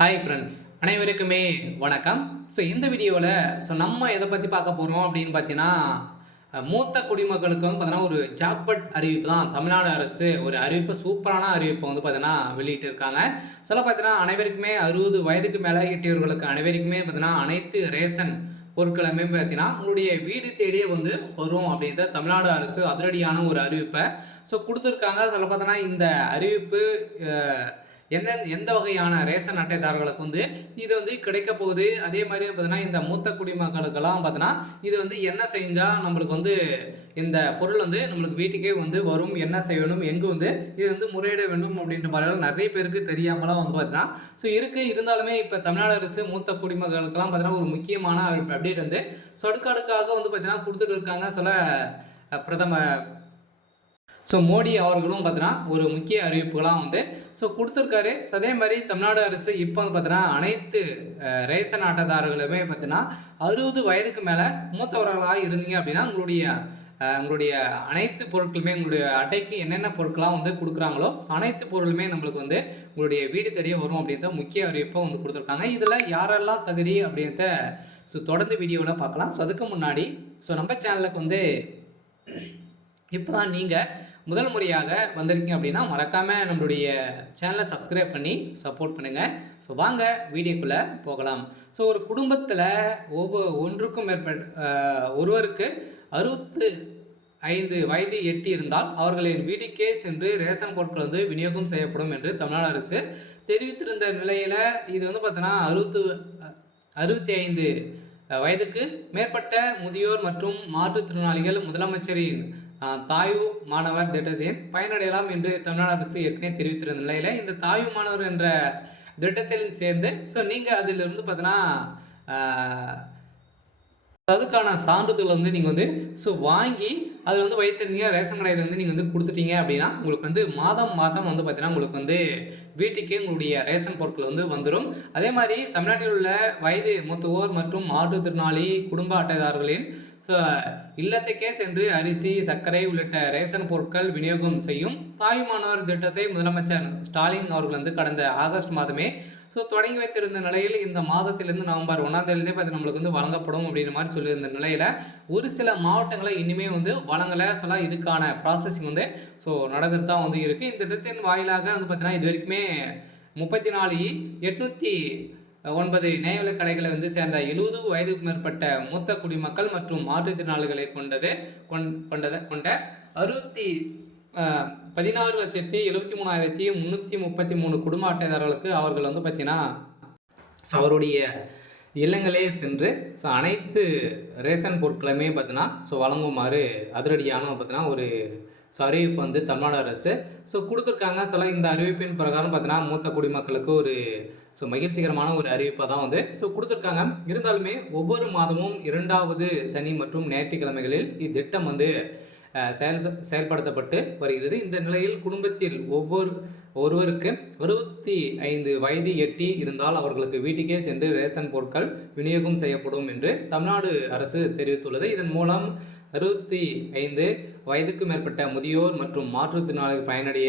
Hi friends, அனைவருக்குமே வணக்கம். இந்த வீடியோவில் நம்ம எதை பற்றி பார்க்க போகிறோம் அப்படின்னு பார்த்தீங்கன்னா, மூத்த குடிமக்களுக்கு பார்த்தீங்கன்னா ஒரு ஜாக்பாட் அறிவிப்பு தான். தமிழ்நாடு அரசு ஒரு அறிவிப்பு, சூப்பரான அறிவிப்பை பார்த்தீங்கன்னா வெளியிட்டு இருக்காங்க. பார்த்தீங்கன்னா அனைவருக்குமே 60 வயதுக்கு மேலே எட்டியவர்களுக்கு அனைவருக்குமே பார்த்தீங்கன்னா அனைத்து ரேஷன் பொருட்களுமே பார்த்தீங்கன்னா உங்களுடைய வீடு தேடியே வரும் அப்படின்றத தமிழ்நாடு அரசு அதிரடியான ஒரு அறிவிப்பை கொடுத்துருக்காங்க. பார்த்தீங்கன்னா இந்த அறிவிப்பு எந்த வகையான ரேஷன் அட்டைதாரர்களுக்கு இது கிடைக்க போகுது. அதே மாதிரி பார்த்தீங்கன்னா இந்த மூத்த குடிமக்களுக்கெல்லாம் பார்த்தீங்கன்னா இது என்ன செஞ்சால் நம்மளுக்கு இந்த பொருள் நம்மளுக்கு வீட்டுக்கே வரும், என்ன செய்யணும், எங்கே இது முறையிட வேண்டும் அப்படின்ற மாதிரிலாம் நிறைய பேருக்கு தெரியாமலாம் பார்த்தீங்கன்னா இருக்குது. இருந்தாலுமே இப்போ தமிழ்நாடு அரசு மூத்த குடிமக்களுக்கெல்லாம் பார்த்தீங்கன்னா ஒரு முக்கியமான அப்டேட் அடுக்கடுக்காக பார்த்தீங்கன்னா கொடுத்துட்டு இருக்காங்க. பிரதம மோடி அவர்களும் பார்த்தீங்கன்னா ஒரு முக்கிய அறிவிப்புகளாம் கொடுத்துருக்காரு. அதே மாதிரி தமிழ்நாடு அரசு இப்போ பார்த்தீங்கன்னா அனைத்து ரேஷன் அட்டைதாரர்களுமே பார்த்தீங்கன்னா 60 வயதுக்கு மேலே மூத்தவர்களாக இருந்தீங்க அப்படின்னா உங்களுடைய அனைத்து பொருட்களுமே உங்களுடைய அட்டைக்கு என்னென்ன பொருட்களாம் கொடுக்குறாங்களோ அனைத்து பொருளுமே நம்மளுக்கு உங்களுடைய வீடு தேடியே வரும் அப்படின்ற முக்கிய அறிவிப்பை கொடுத்துருக்காங்க. இதில் யாரெல்லாம் தகுதி அப்படின்றத தொடர்ந்து வீடியோவில் பார்க்கலாம். அதுக்கு முன்னாடி நம்ம சேனலுக்கு இப்போ தான் நீங்கள் முதல் முறையாக வந்திருக்கீங்க அப்படின்னா மறக்காமல் நம்மளுடைய சேனலை சப்ஸ்கிரைப் பண்ணி சப்போர்ட் பண்ணுங்கள். வாங்க வீடியோக்குள்ளே போகலாம். ஒரு குடும்பத்தில் ஒன்றுக்கும் ஒருவருக்கு 65 வயது எட்டி இருந்தால் அவர்களின் வீட்டுக்கே சென்று ரேஷன் பொருட்கள் விநியோகம் செய்யப்படும் என்று தமிழ்நாடு அரசு தெரிவித்திருந்த நிலையில் இது பார்த்தீங்கன்னா 65 வயதுக்கு மேற்பட்ட முதியோர் மற்றும் மாற்றுத்திறனாளிகள் முதலமைச்சரின் தாயு மாணவர் திட்டத்தின் பயனடையலாம் என்று தமிழ்நாடு அரசு ஏற்கனவே தெரிவித்திருந்த நிலையில் இந்த தாயு மாணவர் என்ற திட்டத்தில் சேர்ந்து நீங்கள் அதிலிருந்து பார்த்தீங்கன்னா அதுக்கான சான்றிதழ் நீங்கள் வாங்கி அதில் வைத்திருந்தீங்க, ரேஷன் கடையில் நீங்கள் கொடுத்துட்டீங்க அப்படின்னா உங்களுக்கு மாதம் பார்த்தீங்கன்னா உங்களுக்கு வீட்டுக்கே உங்களுடைய ரேஷன் பொருட்கள் வந்துடும். அதே மாதிரி தமிழ்நாட்டில் உள்ள வயது மூத்தோர் மற்றும் மாற்றுத்திறனாளி குடும்ப அட்டைதாரர்களின் இல்லத்துக்கே சென்று அரிசி, சர்க்கரை உள்ளிட்ட ரேஷன் பொருட்கள் விநியோகம் செய்யும் தாயுமானவர் திட்டத்தை முதலமைச்சர் ஸ்டாலின் அவர்கள் கடந்த ஆகஸ்ட் மாதமே தொடங்கி வைத்திருந்த நிலையில் இந்த மாதத்திலிருந்து நவம்பர் 1ஆம் தேதியிலே பார்த்து நம்மளுக்கு வழங்கப்படும் அப்படின்ற மாதிரி சொல்லியிருந்த நிலையில் ஒரு சில மாவட்டங்களை இனிமே வழங்கலை. இதுக்கான ப்ராசஸிங் நடந்துட்டு தான் இருக்குது. இந்த திட்டத்தின் வாயிலாக பார்த்தீங்கன்னா இது வரைக்குமே 34,809 நியாய கடைகளை சேர்ந்த 70 வயதுக்கு மேற்பட்ட மூத்த குடிமக்கள் மற்றும் மாற்றுத்திறனாளிகளை கொண்ட 16,73,333 குடும்ப அட்டைதாரர்களுக்கு அவர்கள் பார்த்தீங்கன்னா அவருடைய இல்லங்களே சென்று அனைத்து ரேஷன் பொருட்களுமே பார்த்தீங்கன்னா வழங்குமாறு அதிரடியான பார்த்தீங்கன்னா ஒரு அறிவிப்பு தமிழ்நாடு அரசு கொடுத்துருக்காங்க. இந்த அறிவிப்பின் பிரகாரம் பார்த்தீங்கன்னா மூத்த குடிமக்களுக்கு ஒரு மகிழ்ச்சிகரமான ஒரு அறிவிப்பை தான் கொடுத்துருக்காங்க. இருந்தாலுமே ஒவ்வொரு மாதமும் 2வது சனி மற்றும் ஞாயிற்றுக்கிழமைகளில் இத்திட்டம் செயல்படுத்தப்பட்டு வருகிறது. இந்த நிலையில் குடும்பத்தில் ஒருவருக்கு 65 வயது எட்டி இருந்தால் அவர்களுக்கு வீட்டுக்கே சென்று ரேஷன் பொருட்கள் விநியோகம் செய்யப்படும் என்று தமிழ்நாடு அரசு தெரிவித்துள்ளது. இதன் மூலம் 65 வயதுக்கு மேற்பட்ட முதியோர் மற்றும் மாற்றுத்திறனாளிகள் பயனடைய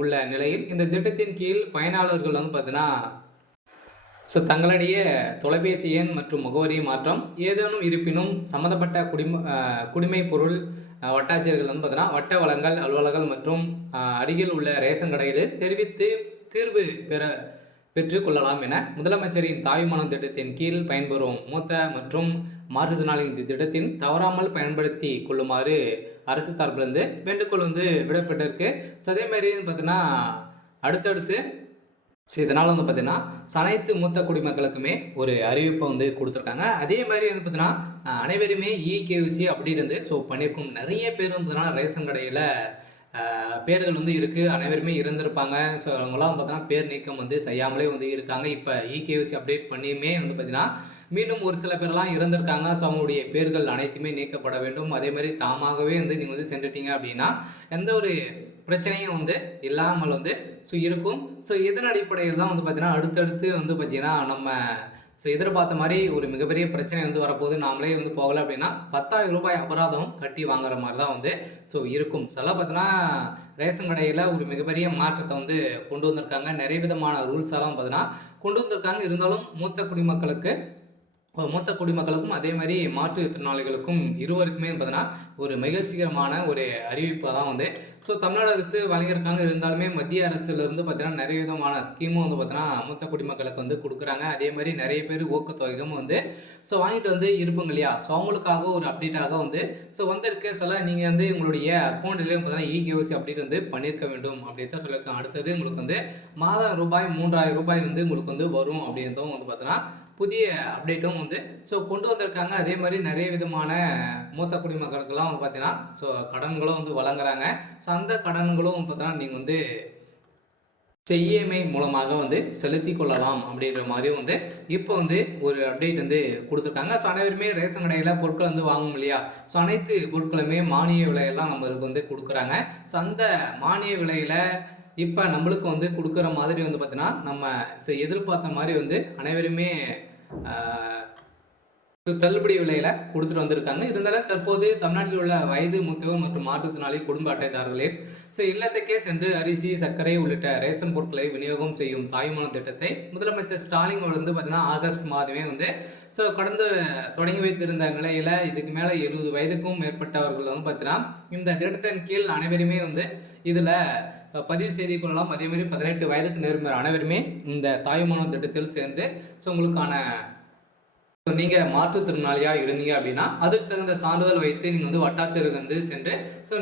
உள்ள நிலையில் இந்த திட்டத்தின் கீழ் பயனாளர்கள் பார்த்தீங்கன்னா தங்களுடைய தொலைபேசி எண் மற்றும் முகவரி மாற்றம் ஏதேனும் இருப்பினும் சம்மந்தப்பட்ட குடிமை பொருள் வட்டாட்சியர்கள் பார்த்தீங்கன்னா வட்ட வளங்கள் அலுவலர்கள் மற்றும் அருகில் உள்ள ரேஷன் கடைகளில் தெரிவித்து தீர்வு பெற்றுக்கொள்ளலாம் என முதலமைச்சரின் தாய்மானம் திட்டத்தின் கீழ் பயன்பெறும் மூத்த மற்றும் மாற்றுத்திறனாளி இந்த திட்டத்தின் தவறாமல் பயன்படுத்தி கொள்ளுமாறு அரசு தரப்பிலிருந்து வேண்டுகோள் விடப்பட்டிருக்கு. அதே மாதிரி பார்த்தீங்கன்னா அடுத்தடுத்து இதனால் பார்த்தீங்கன்னா அனைத்து மூத்த குடிமக்களுக்குமே ஒரு அறிவிப்பை கொடுத்துருக்காங்க. அதே மாதிரி பார்த்தீங்கன்னா அனைவருமே இகேவிசி அப்படின்னு பண்ணியிருக்கும். நிறைய பேர் பார்த்தீங்கன்னா ரேஷன் கடையில் பேர்கள் இருக்குது, அனைவருமே இருந்திருப்பாங்க. அவங்களாம் பார்த்தீங்கன்னா பேர் நீக்கம் செய்யாமலே இருக்காங்க. இப்போ இகேவிசி அப்டேட் பண்ணியுமே பார்த்தீங்கன்னா மீண்டும் ஒரு சில பேர்லாம் இறந்திருக்காங்க. அவங்களுடைய பேர்கள் அனைத்துமே நீக்கப்பட வேண்டும். அதே மாதிரி தாமாகவே நீங்கள் சென்றுட்டீங்க அப்படின்னா எந்த ஒரு பிரச்சனையும் இல்லாமல் இருக்கும். இதன் அடிப்படையில் தான் பார்த்தீங்கன்னா அடுத்தடுத்து பார்த்தீங்கன்னா நம்ம ஸோ எதிர்பார்த்த மாதிரி ஒரு மிகப்பெரிய பிரச்சனை வந்து வரப்போகுது, நாமளே வந்து போகலை அப்படின்னா ரூ. 10,000 அபராதம் கட்டி வாங்குற மாதிரி தான் வந்து ஸோ இருக்கும். சில பார்த்தீங்கன்னா ரேஷன் கடையில் ஒரு மிகப்பெரிய மாற்றத்தை வந்து கொண்டு வந்திருக்காங்க. நிறைய விதமான ரூல்ஸ் எல்லாம் பார்த்தீங்கன்னா கொண்டு வந்திருக்காங்க. இருந்தாலும் மூத்த குடிமக்களுக்கும் அதே மாதிரி மாற்றுத்திறனாளிகளுக்கும் இருவருக்குமே பார்த்தீங்கன்னா ஒரு மகிழ்ச்சிகரமான ஒரு அறிவிப்பாக தான் வந்து ஸோ தமிழ்நாடு அரசு வழங்கியிருக்காங்க. இருந்தாலுமே மத்திய அரசுலேருந்து பார்த்தீங்கன்னா நிறைய விதமான ஸ்கீமும் வந்து பார்த்தீங்கன்னா மூத்த குடிமக்களுக்கு வந்து கொடுக்குறாங்க. அதே மாதிரி நிறைய பேர் ஊக்கத்தொகையும் வந்து ஸோ வாங்கிட்டு வந்து இருப்பாங்க இல்லையா, ஸோ அவங்களுக்காக ஒரு அப்டேட்டாக வந்து ஸோ வந்திருக்கு. சில நீங்கள் வந்து உங்களுடைய அக்கௌண்ட்லேயும் பார்த்தீங்கன்னா இகேஒய்சி அப்டேட் வந்து பண்ணியிருக்க வேண்டும் அப்படின்னு தான் சொல்லியிருக்காங்க. அடுத்தது உங்களுக்கு வந்து மாதம் ரூபாய் வந்து உங்களுக்கு வந்து வரும் அப்படின்றதும் வந்து பார்த்தீங்கன்னா புதிய அப்டேட்டும் வந்து ஸோ கொண்டு வந்திருக்காங்க. அதே மாதிரி நிறைய விதமான மூத்த குடிமக்களுக்கெல்லாம் வந்து பார்த்தீங்கன்னா ஸோ கடன்களும் வந்து வழங்குறாங்க. ஸோ அந்த கடன்களும் பார்த்தீங்கன்னா நீங்கள் வந்து இஎம்ஐ மூலமாக வந்து செலுத்தி கொள்ளலாம் அப்படின்ற மாதிரி வந்து இப்போ வந்து ஒரு அப்டேட் வந்து கொடுத்துருக்காங்க. ஸோ அனைவருமே ரேஷன் கடையில் பொருட்கள் வந்து வாங்கும் இல்லையா, ஸோ அனைத்து பொருட்களுமே மானிய விலையெல்லாம் நம்மளுக்கு வந்து கொடுக்குறாங்க. ஸோ அந்த மானிய விலையில் இப்போ நம்மளுக்கு வந்து கொடுக்குற மாதிரி வந்து பார்த்தீங்கன்னா நம்ம எதிர்பார்த்த மாதிரி வந்து அனைவருமே தள்ளுபடி விலையில கொடுத்துட்டு வந்திருக்காங்க. இருந்தாலும் தற்போது தமிழ்நாட்டில் உள்ள வயது முதியோர் மற்றும் மாற்றுத்திறனாளி குடும்ப அட்டைதாரர்களே இல்லத்துக்கே சென்று அரிசி, சர்க்கரை உள்ளிட்ட ரேஷன் பொருட்களை விநியோகம் செய்யும் தாய்மான திட்டத்தை முதலமைச்சர் ஸ்டாலின் வந்து பார்த்தீங்கன்னா ஆகஸ்ட் மாதமே வந்து கடந்து தொடங்கி வைத்திருந்த நிலையில இதுக்கு மேலே 70 வயதுக்கும் மேற்பட்டவர்கள் வந்து பார்த்தீங்கன்னா இந்த திட்டத்தின் கீழ் அனைவருமே வந்து இதில் பதிவு செய்து கொள்ளலாம். அதே மாதிரி 18 வயதுக்கு நேர்மையான அனைவருமே இந்த தாய்மான திட்டத்தில் சேர்ந்து உங்களுக்கான நீங்கள் மாற்றுத்திறனாளியாக இருந்தீங்க அப்படின்னா அதுக்கு தகுந்த சான்றிதழ் வைத்து நீங்கள் வந்து வட்டாட்சியருக்கு வந்து சென்று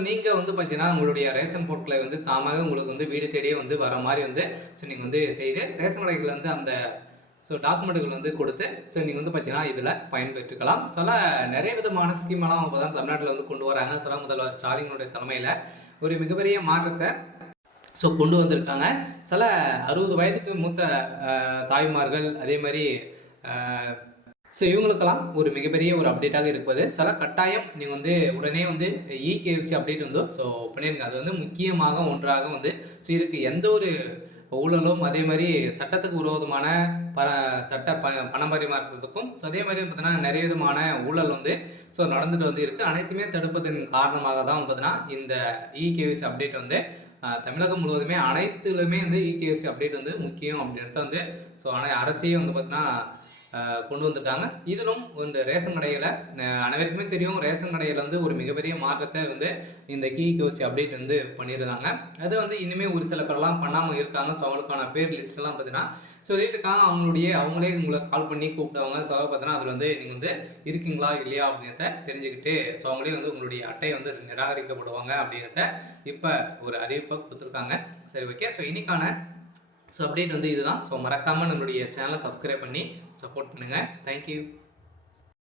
நீங்கள் வந்து பார்த்தீங்கன்னா உங்களுடைய ரேஷன் பொருட்களை வந்து தாமாக உங்களுக்கு வந்து வீடு தேடியே வந்து வர மாதிரி வந்து நீங்கள் வந்து செய்து ரேஷன் கடைகள் வந்து அந்த டாக்குமெண்ட்டுகள் வந்து கொடுத்து நீங்கள் வந்து பார்த்தீங்கன்னா இதில் பயன்பெற்றுக்கலாம். நிறைய விதமான ஸ்கீமெல்லாம் இப்போ தான் தமிழ்நாட்டில் வந்து கொண்டு வராங்க. முதல்வர் ஸ்டாலினுடைய தலைமையில் ஒரு மிகப்பெரிய மாற்றத்தை கொண்டு வந்திருக்காங்க. 60 வயதுக்கு மூத்த தாய்மார்கள் அதே மாதிரி இவங்களுக்கெல்லாம் ஒரு மிகப்பெரிய ஒரு அப்டேட்டாக இருப்பது கட்டாயம் நீங்கள் வந்து உடனே வந்து இகேஒய்சி அப்டேட் வந்து பண்ணியிருங்க. அது வந்து முக்கியமாக ஒன்றாக வந்து இருக்குது. எந்த ஒரு ஊழலும் அதே மாதிரி சட்டத்துக்கு விரோதமான பணம் பரிமாற்றத்துக்கும் அதே மாதிரி பார்த்தீங்கன்னா நிறைய விதமான ஊழல் வந்து நடந்துட்டு வந்து இருக்குது. அனைத்துமே தடுப்பதன் காரணமாக தான் பார்த்தீங்கன்னா இந்த இகேஒய்சி அப்டேட் வந்து தமிழகம் முழுவதுமே அனைத்துலையுமே வந்து இகேஒய்சி அப்டேட் வந்து முக்கியம் அப்படின்றத வந்து அரசையும் வந்து பார்த்தீங்கன்னா கொண்டு வந்திருக்காங்க. இதிலும் இந்த ரேஷன் கடையில் அனைவருக்குமே தெரியும், ரேஷன் கடையில் வந்து ஒரு மிகப்பெரிய மாற்றத்தை வந்து இந்த இகேஒய்சி அப்டேட் வந்து பண்ணியிருந்தாங்க. அது வந்து இனிமேல் ஒரு சில பேரெல்லாம் பண்ணாமல் இருக்காங்க. அவங்களுக்கான பேர் லிஸ்ட்டெல்லாம் பார்த்தீங்கன்னா சொல்லிட்டு இருக்காங்க. அவங்களே உங்களை கால் பண்ணி கூப்பிட்டவங்க பார்த்தீங்கன்னா அதில் வந்து நீங்கள் வந்து இருக்கீங்களா இல்லையா அப்படின்றத தெரிஞ்சுக்கிட்டு அவங்களே வந்து உங்களுடைய அட்டையை வந்து நிராகரிக்கப்படுவாங்க அப்படின்றத இப்போ ஒரு அறிவிப்பை கொடுத்துருக்காங்க. சரி, ஓகே. இன்னைக்கான அப்டேட் வந்து இதுதான். மறக்காமல் நம்மளுடைய சேனலை சப்ஸ்கிரைப் பண்ணி சப்போர்ட் பண்ணுங்கள். தேங்க்யூ.